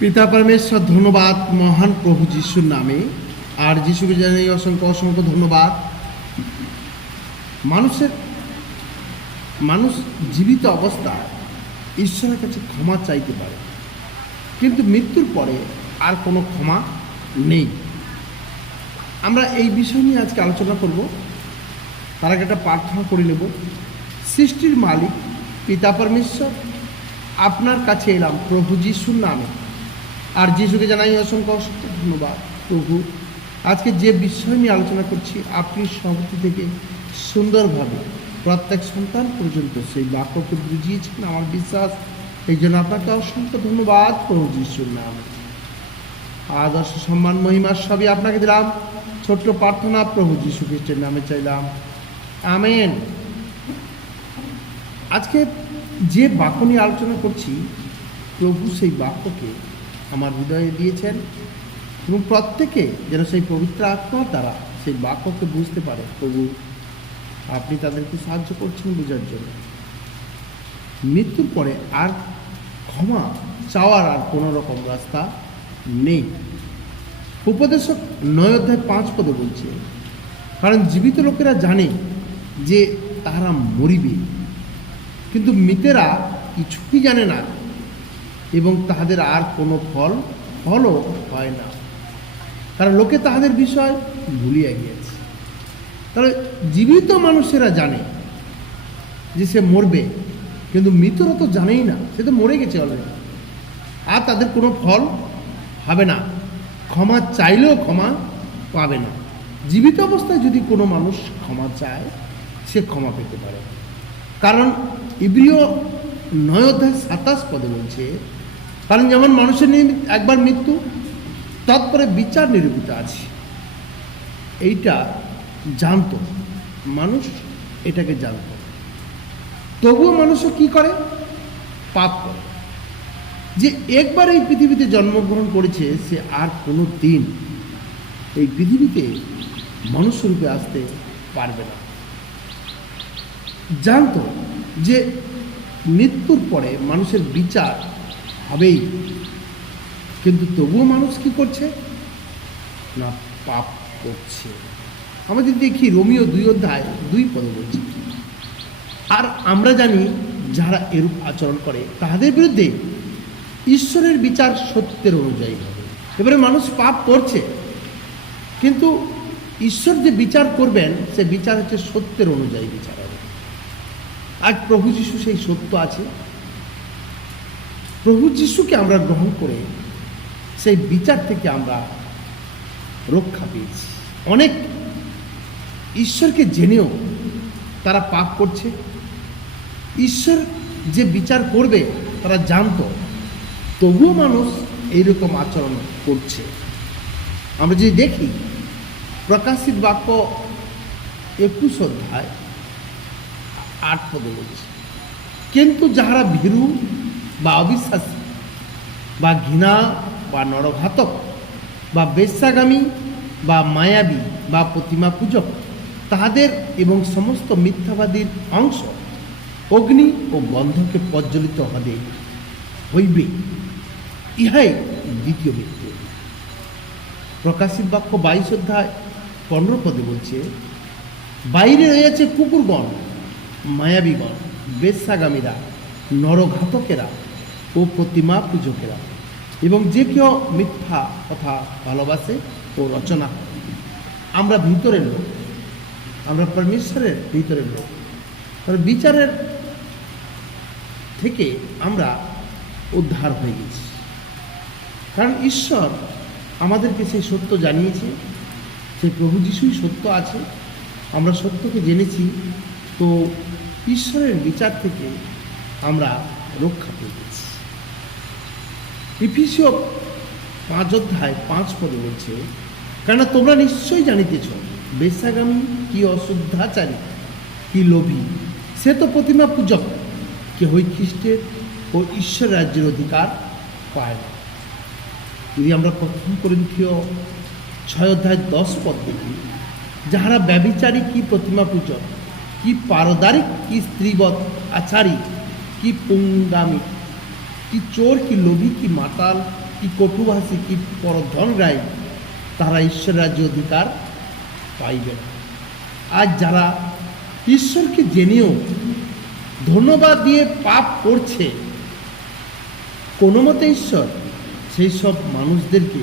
পিতা পরমেশ্বর ধন্যবাদ মহান প্রভু যিশুর নামে। আর যিশুকে জানাই অসংখ্য অসংখ্য ধন্যবাদ। মানুষ জীবিত অবস্থায় ঈশ্বরের কাছে ক্ষমা চাইতে পারে, কিন্তু মৃত্যুর পরে আর কোনো ক্ষমা নেই। আমরা এই বিষয় নিয়ে আজকে আলোচনা করব। তার আগে একটা প্রার্থনা করে নেব। সৃষ্টির মালিক পিতা পরমেশ্বর, আপনার কাছে এলাম প্রভু যিশুর নামে। আর যিশুকে জানাই অসংখ্য অসংখ্য ধন্যবাদ। প্রভু, আজকে যে বিষয় নিয়ে আলোচনা করছি, আপনি সমাপ্তি থেকে সুন্দরভাবে প্রত্যেক সন্তান পর্যন্ত সেই বাক্যকে বুঝিয়েছেন, আমার বিশ্বাস। এই জন্য আপনাকে অসংখ্য ধন্যবাদ প্রভু যিশুর নামে। আদর্শ সম্মান মহিমা সবই আপনাকে দিলাম। ছোট্ট প্রার্থনা প্রভু যিশু খ্রিস্টের নামে চাইলাম, আমেন। আজকে যে বাক্য নিয়ে আলোচনা করছি, প্রভু সেই বাক্যকে আমার হৃদয়ে দিয়েছেন এবং প্রত্যেকে যেন সেই পবিত্র আত্মার দ্বারা সেই বাক্যকে বুঝতে পারে। প্রভু, আপনি তাদেরকে সাহায্য করছেন বোঝার জন্য। মৃত্যুর পরে আর ক্ষমা চাওয়ার আর কোনো রকম রাস্তা নেই। উপদেশক 9:5 বলছে, কারণ জীবিত লোকেরা জানে যে তারা মরিবে, কিন্তু মৃতেরা কিছুই জানে না এবং তাহাদের আর কোনো ফলও হয় না, কারণ লোকে তাহাদের বিষয় ভুলিয়া গিয়েছে। তাহলে জীবিত মানুষেরা জানে যে সে মরবে, কিন্তু মৃতরা তো জানেই না, সে তো মরে গেছে অলরেডি। আর তাদের কোনো ফল হবে না, ক্ষমা চাইলেও ক্ষমা পাবে না। জীবিত অবস্থায় যদি কোনো মানুষ ক্ষমা চায়, সে ক্ষমা পেতে পারে। কারণ ইব্রিয় 9:27 বলছে, কারণ যেমন মানুষের একবার মৃত্যু, তৎপরে বিচার নিরূপিত আছে। এইটা জানতো মানুষ, এটাকে জানত, তবুও মানুষও কি করে? পাপ করে। যে একবার এই পৃথিবীতে জন্মগ্রহণ করেছে, সে আর কোনো দিন এই পৃথিবীতে মনুষ্যরূপে আসতে পারবে না। জানতো যে মৃত্যুর পরে মানুষের বিচার হবেই, কিন্তু তবুও মানুষ কি করছে না? পাপ করছে। আমরা যদি দেখি রোমিও 2:2 বলছে, আর আমরা জানি যারা এরূপ আচরণ করে তাদের বিরুদ্ধে ঈশ্বরের বিচার সত্যের অনুযায়ী হবে। এবারে মানুষ পাপ করছে, কিন্তু ঈশ্বর যে বিচার করবেন, সে বিচার হচ্ছে সত্যের অনুযায়ী বিচার হবে। আজ প্রভু যিশু সেই সত্য আছে। প্রভু যিশুকে আমরা গ্রহণ করে সেই বিচার থেকে আমরা রক্ষা পেয়েছি। অনেক ঈশ্বরকে জেনেও তারা পাপ করছে। ঈশ্বর যে বিচার করবে তারা জানতো, তবুও মানুষ এইরকম আচরণ করছে। আমরা যদি দেখি প্রকাশিত বাক্য 21:8 বলছে, কিন্তু যাহারা ভীরু বা অবিশ্বাসী বা ঘৃণা বা নরঘাতক বা বেশ্যাগামী বা মায়াবী বা প্রতিমা পূজক, তাহাদের এবং সমস্ত মিথ্যাবাদীর অংশ অগ্নি ও বন্ধকে প্রজ্বলিত হইবে। ইহাই দ্বিতীয় মৃত্যু। প্রকাশিত বাক্য 22:15 বলছে, বাইরে রয়েছে কুকুরগণ, মায়াবীগণ, বেশ্যাগামীরা, নরঘাতকেরা ও প্রতিমা পূজকেরা, এবং যে কেউ মিথ্যা কথা ভালোবাসে ও রচনা করে। আমরা ভিতরের লোক, আমরা পরমেশ্বরের ভিতরের লোক। বিচারের থেকে আমরা উদ্ধার হয়ে গেছি, কারণ ঈশ্বর আমাদেরকে সেই সত্য জানিয়েছে। সেই প্রভু যিশুই সত্য আছে, আমরা সত্যকে জেনেছি, তো ঈশ্বরের বিচার থেকে আমরা রক্ষা পেয়ে গেছি। ইফিসীয় 5:5 বলছে, কেননা তোমরা নিশ্চয়ই জানিতেছ, বেশ্যাগামী কি অশুদ্ধাচারী কি লোভী, সে তো প্রতিমা পূজক, কেহই খ্রিস্টের ও ঈশ্বর রাজ্যের অধিকার পায় না। যদি আমরা 1 করিন্থীয় 6:10 দেখি, যাহারা ব্যভিচারী কি প্রতিমা পূজক কি পারদারিক কি স্ত্রীবৎ আচারী কি পুঙ্গামী কি চোর কি লোভী কি মাতাল কি কটুভাষী, কি পরধনগ্রাহী, তারা ঈশ্বরের রাজ্য অধিকার পাইবে না। আজ যারা ঈশ্বরকে জেনেও ধন্যবাদ দিয়ে পাপ করছে, কোনো মতে ঈশ্বর সেই সব মানুষদেরকে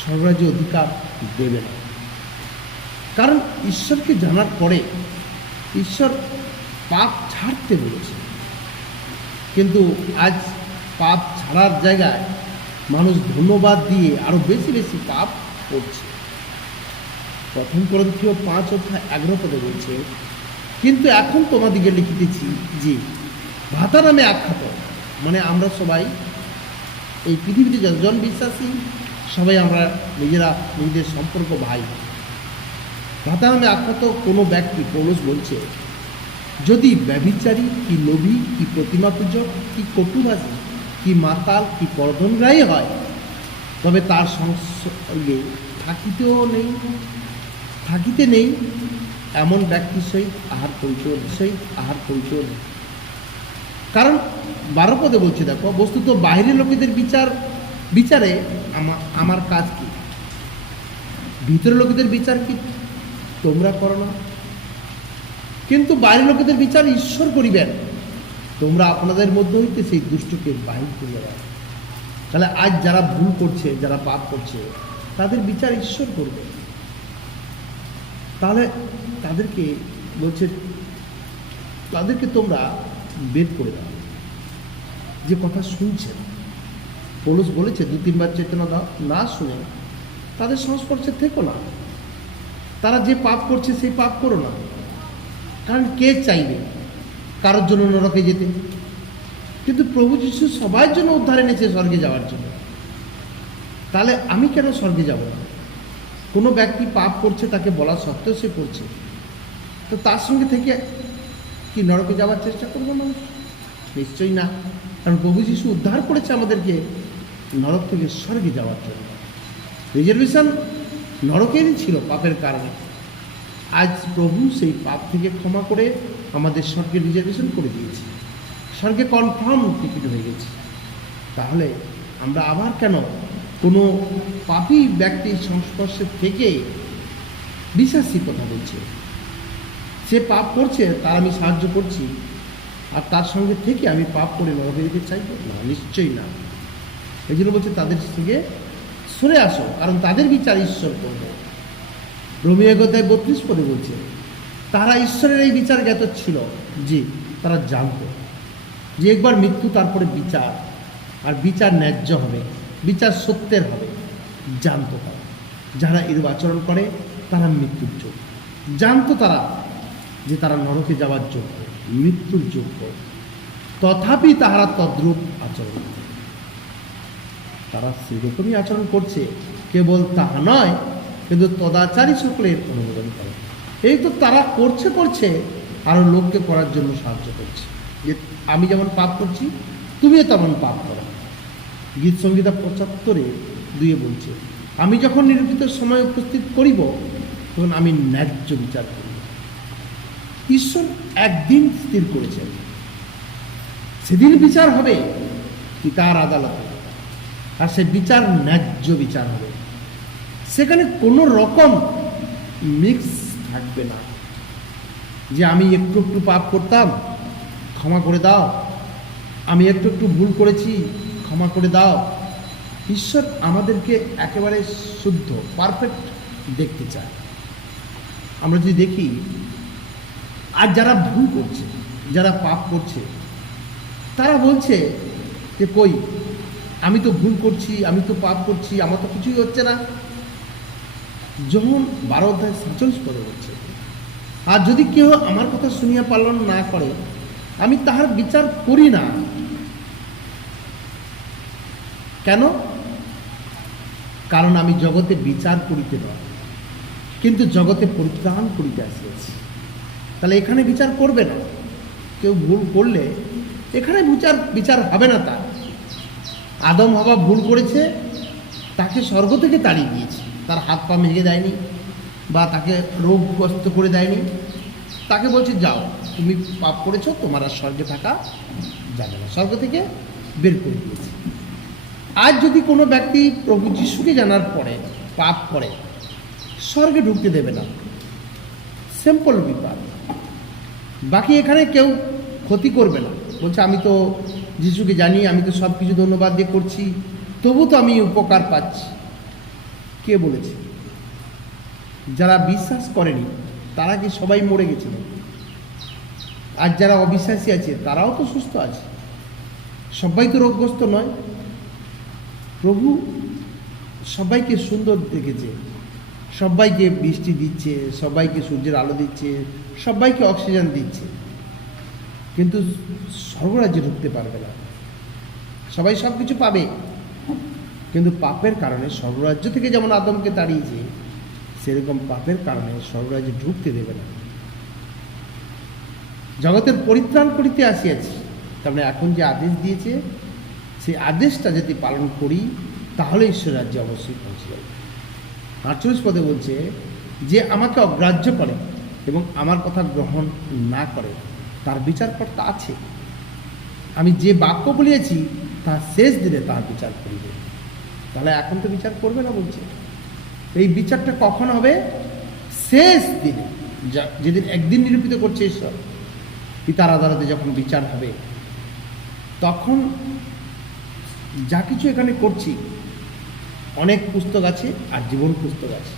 স্বর্গরাজ্য অধিকার দেবে না। কারণ ঈশ্বরকে জানার পরে ঈশ্বর পাপ ছাড়তে বলেছে, কিন্তু আজ পাপ ছাড়ার জায়গায় মানুষ ধন্যবাদ দিয়ে আরো বেশি বেশি পাপ করছে। প্রথম করন্থীয় 5:11 বলছে, কিন্তু এখন তোমাদিকে লিখিতেছি যে ভাতা নামে আখ্যাত, মানে আমরা সবাই এই পৃথিবীতে যতজন বিশ্বাসী সবাই আমরা নিজেদের সম্পর্ক ভাই। ভাতা নামে আখ্যাত কোনো ব্যক্তি, পৌলুস বলছে, যদি ব্যভিচারী, কি লোভী, কি প্রতিমা পূজক, কি কটুভাষী, কি মাতাল, কি পরধনগ্রাহী হয়, তবে তার সঙ্গে থাকিতে নেই এমন ব্যক্তির সহিত আহার পরিচয় নেই। কারণ 12 বলছে, দেখো, বস্তুত বাহিরের লোকেদের বিচারে আমার কাজ কি? ভিতরের লোকেদের বিচার কি তোমরা করো না? কিন্তু বাইরের লোকেদের বিচার ঈশ্বর করিবেন। তোমরা আপনাদের মধ্যে হইতে সেই দুষ্টকে বাহির করিয়া দাও। তাহলে আজ যারা ভুল করছে, যারা পাপ করছে, তাদের বিচার ঈশ্বর করবে। তাহলে তাদেরকে বলছে, তাদেরকে তোমরা বের করে দাও। যে কথা শুনছেন, পৌলুস বলেছে 2-3 বার চেতনা দাও, না শুনে তাদের সংস্পর্শে থেকো না। তারা যে পাপ করছে সেই পাপ করো না। কারণ কে চাইবে কারোর জন্য নরকে যেতে? কিন্তু প্রভু যীশু সবার জন্য উদ্ধার এনেছে স্বর্গে যাওয়ার জন্য। তাহলে আমি কেন স্বর্গে যাব না? কোনো ব্যক্তি পাপ করছে, তাকে বলা সত্ত্বেও সে করছে, তো তার সঙ্গে থেকে কি নরকে যাওয়ার চেষ্টা করবো না? নিশ্চয়ই না। কারণ প্রভু যীশু উদ্ধার করেছে আমাদেরকে নরক থেকে স্বর্গে যাওয়ার জন্য। রিজার্ভেশন নরকেরই ছিল পাপের কারণে। আজ প্রভু সেই পাপ থেকে ক্ষমা করে আমাদের স্বর্গে রিজার্ভেশন করে দিয়েছে, স্বর্গে কনফার্ম টিকিট হয়ে গেছে। তাহলে আমরা আবার কেন কোনো পাপী ব্যক্তির সংস্পর্শে থেকে বিশ্বাসী কথা বলছে? সে পাপ করছে, তার আমি সাহায্য করছি, আর তার সঙ্গে থেকে আমি পাপ করে নরকে যেতে চাইব না? নিশ্চয়ই না। এই জন্য বলছে তাদের থেকে সরে আসো, কারণ তাদের বিচার ঈশ্বর করবে। রোমীয় 1:32 বলছে, তারা ঈশ্বরের এই বিচার জ্ঞাত ছিল যে তারা জানত যে একবার মৃত্যু, তারপরে বিচার, আর বিচার ন্যায্য হবে, বিচার সত্যের হবে। জানত তারা, যারা এরূপ আচরণ করে তারা মৃত্যুর যোগ্য। জানত তারা যে তারা নরকে যাওয়ার যোগ্য, মৃত্যুর যোগ্য, তথাপি তাহারা তদ্রূপ আচরণ করে। তারা সেরকমই আচরণ করছে। কেবল তাহা নয়, কিন্তু তদাচারী সকলের অনুমোদন করে। এই তো তারা করছে আরও লোককে করার জন্য সাহায্য করছে, যে আমি যেমন পাপ করছি তুমিও তেমন পাপ করো। গীত সংহিতা 75:2 বলছে, আমি যখন নিরূপিত সময় উপস্থিত করিব, তখন আমি ন্যায্য বিচার করিব। ঈশ্বর একদিন স্থির করেছেন, সেদিন বিচার হবে পিতার আদালতে, আর সে বিচার ন্যায্য বিচার হবে। সেখানে কোনো রকম মিক্স থাকবে না, যে আমি একটু একটু পাপ করতাম, ক্ষমা করে দাও, আমি একটু একটু ভুল করেছি, ক্ষমা করে দাও। ঈশ্বর আমাদেরকে একেবারে শুদ্ধ, পারফেক্ট দেখতে চায়। আমরা যদি দেখি, আর যারা ভুল করছে, যারা পাপ করছে, তারা বলছে যে কই, আমি তো ভুল করছি, আমি তো পাপ করছি, আমার তো কিছুই হচ্ছে না। যখন 12:47 বলছে, আর যদি কেউ আমার কথা শুনিয়া পালন না করে, আমি তাহার বিচার করি না। কেন? কারণ আমি জগতে বিচার করিতে নয়, কিন্তু জগতে পরিত্রাণ করিতে আসিয়াছি। তাহলে এখানে বিচার করবে না। কেউ ভুল করলে এখানে বিচার হবে না। তার আদম হাওয়া ভুল করেছে, তাকে স্বর্গ থেকে তাড়িয়ে দিয়েছে, তার হাত পা ভেঙে দেয়নি বা তাকে রোগগ্রস্ত করে দেয়নি। তাকে বলছে যাও, তুমি পাপ করেছো, তোমার আর স্বর্গে থাকা যাবে না, স্বর্গ থেকে বের করে দিয়েছে। আজ যদি কোনো ব্যক্তি প্রভু যিশুকে জানার পরে পাপ করে, স্বর্গে ঢুকতে দেবে না। সিম্পল ব্যাপার। বাকি এখানে কেউ ক্ষতি করবে না, বলছে আমি তো যিশুকে জানি, আমি তো সব কিছু ধন্যবাদ দিয়ে করছি, তবু তো আমি উপকার পাচ্ছি। কে বলেছে? যারা বিশ্বাস করেনি তারা কি সবাই মরে গেছিল? আর যারা অবিশ্বাসী আছে তারাও তো সুস্থ আছে, সবাই তো রোগগ্রস্ত নয়। প্রভু সবাইকে সুন্দর দেখেছে, সবাইকে বৃষ্টি দিচ্ছে, সবাইকে সূর্যের আলো দিচ্ছে, সবাইকে অক্সিজেন দিচ্ছে, কিন্তু স্বর্গরাজ্যে ঢুকতে পারবে না। সবাই সব কিছু পাবে, কিন্তু পাপের কারণে স্বর্গরাজ্য থেকে যেমন আদমকে তাড়িয়েছে, সেরকম পাপের কারণে স্বর্গরাজ্যে ঢুকতে দেবে না। জগতের পরিত্রাণ করিতে আসিয়াছি, তার মানে এখন যে আদেশ দিয়েছে সেই আদেশটা যদি পালন করি তাহলে ঈশ্বর রাজ্যে অবশ্যই পৌঁছে যাবে। 48 পদে বলছে, যে আমাকে অগ্রাহ্য করে এবং আমার কথা গ্রহণ না করে তার বিচারকর্তা আছে। আমি যে বাক্য বলিয়েছি তার শেষ দিনে তার বিচার করিবে। তাহলে এখন তো বিচার করবে না বলছে। এই বিচারটা কখন হবে? শেষ দিনে, যেদিন একদিন নিরূপিত করছে ঈশ্বর, পিতার আদালতে যখন বিচার হবে, তখন যা কিছু এখানে করছি, অনেক পুস্তক আছে আর জীবন পুস্তক আছে।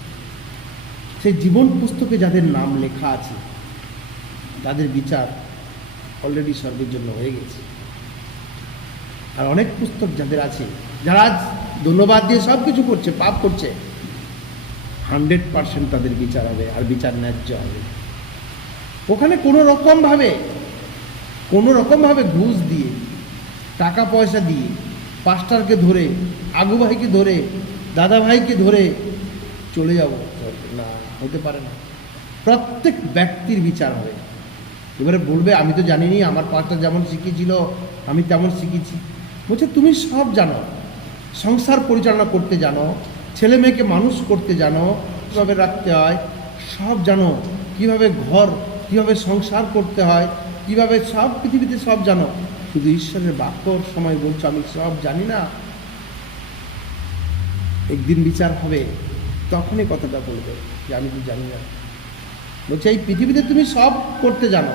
সেই জীবন পুস্তকে যাদের নাম লেখা আছে তাদের বিচার অলরেডি স্বর্গের জন্য হয়ে গেছে। আর অনেক পুস্তক যাদের আছে, যারা আজ ধন্যবাদ দিয়ে সব কিছু করছে, পাপ করছে, 100% তাদের বিচার হবে, আর বিচার ন্যায্য হবে। ওখানে কোনো রকমভাবে ঘুষ দিয়ে, টাকা পয়সা দিয়ে, পাস্টারকে ধরে, আগু ভাইকে ধরে, দাদা ভাইকে ধরে চলে যাব না, হতে পারে না। প্রত্যেক ব্যক্তির বিচার হবে। এবারে বলবে আমি তো জানিনি, আমার পাস্টার যেমন শিখিয়েছিল আমি তেমন শিখেছি। বলছে তুমি সব জানো, সংসার পরিচালনা করতে জানো, ছেলে মেয়েকে মানুষ করতে জানো, কীভাবে রাখতে হয় সব জানো, কিভাবে ঘর, কিভাবে সংসার করতে হয়, কিভাবে সব পৃথিবীতে সব জানো, শুধু ঈশ্বরের বাক্যর সময় বলছো আমি সব জানি না। একদিন বিচার হবে, তখনই কথাটা বলবে যে আমি তো জানি না। বলছে এই পৃথিবীতে তুমি সব করতে জানো,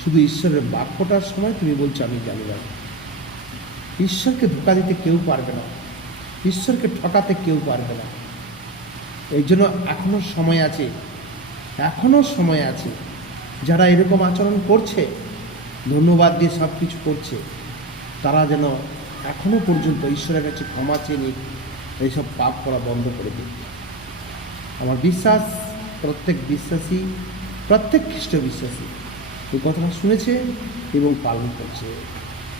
শুধু ঈশ্বরের বাক্যটার সময় তুমি বলছো আমি জানি না। ঈশ্বরকে ধোঁকা দিতে কেউ পারবে না, ঈশ্বরকে ঠকাতে কেউ পারবে না। এই জন্য এখনো সময় আছে, যারা এরকম আচরণ করছে, ধন্যবাদ দিয়ে সব কিছু করছে, তারা যেন এখনো পর্যন্ত ঈশ্বরের কাছে ক্ষমা চেয়ে নিক, এইসব পাপ করা বন্ধ করে দিক। আমার বিশ্বাস প্রত্যেক বিশ্বাসী, প্রত্যেক খ্রিস্ট বিশ্বাসী এই কথাটা শুনেছে এবং পালন করছে।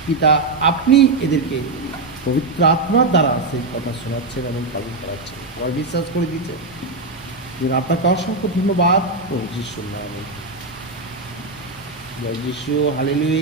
পিতা আপনি এদেরকে পবিত্র আত্মার দ্বারা সেই কথা শোনাচ্ছেন এবং পালন করাচ্ছেন। আমার বিশ্বাস করে দিচ্ছে যে আপনাকে অসংখ্য ধন্যবাদ। প্রভু যিশুর নামে জয় যিশু, হালেলুয়া।